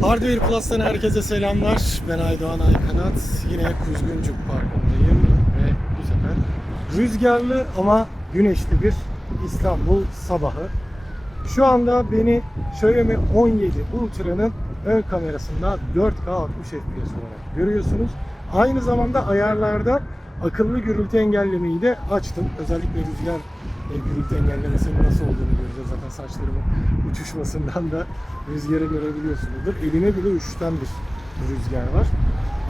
Hardware Plus'tan herkese selamlar. Ben Aydoğan Aykanat. Yine Kuzguncuk Parkı'ndayım ve bu sefer rüzgarlı ama güneşli bir İstanbul sabahı. Şu anda beni Xiaomi 17 Ultra'nın ön kamerasında 4K 60 FPS olarak görüyorsunuz. Aynı zamanda ayarlarda akıllı gürültü engellemeyi de açtım. Özellikle rüzgar gürültü engellemesinin nasıl olduğunu göreceğiz. Zaten saçlarımın uçuşmasından da rüzgarı görebiliyorsunuzdur. Elime bile üşüten bir rüzgar var.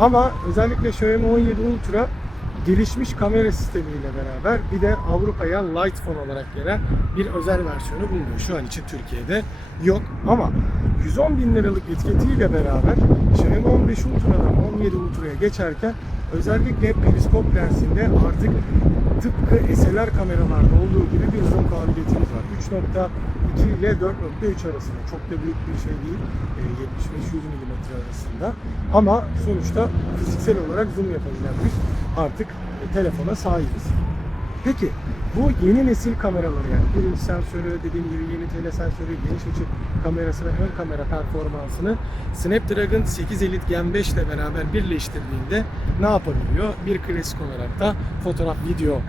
Ama özellikle Xiaomi 17 Ultra gelişmiş kamera sistemiyle beraber bir de Avrupa'ya Light Phone olarak gelen bir özel versiyonu bulunuyor. Şu an için Türkiye'de yok ama 110 bin liralık etiketiyle beraber Xiaomi 15 Ultra'dan 17 Ultra'ya geçerken özellikle periskop lensinde artık tıpkı SLR kameralarda olduğu gibi bir zoom kabiliyetimiz var. 3.2 ile 4.3 arasında. Çok da büyük bir şey değil. 75-100 mm arasında. Ama sonuçta fiziksel olarak zoom yapabilen bir artık telefona sahibiz. Peki bu yeni nesil kameraları, yani birinci sensörü, dediğim gibi yeni telesensörü, geniş açı kamerası ve ön kamera performansını Snapdragon 8 Elite Gen 5 ile beraber birleştirdiğinde ne yapabiliyor? Bir klasik olarak da fotoğraf, video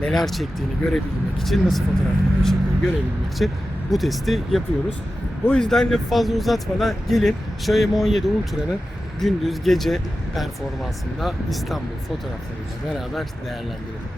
neler çektiğini görebilmek için, nasıl fotoğraf video çektiğini görebilmek için bu testi yapıyoruz. O yüzden lafı fazla uzatmadan gelin Xiaomi 17 Ultra'nın gündüz gece performansında İstanbul fotoğraflarıyla beraber değerlendirelim.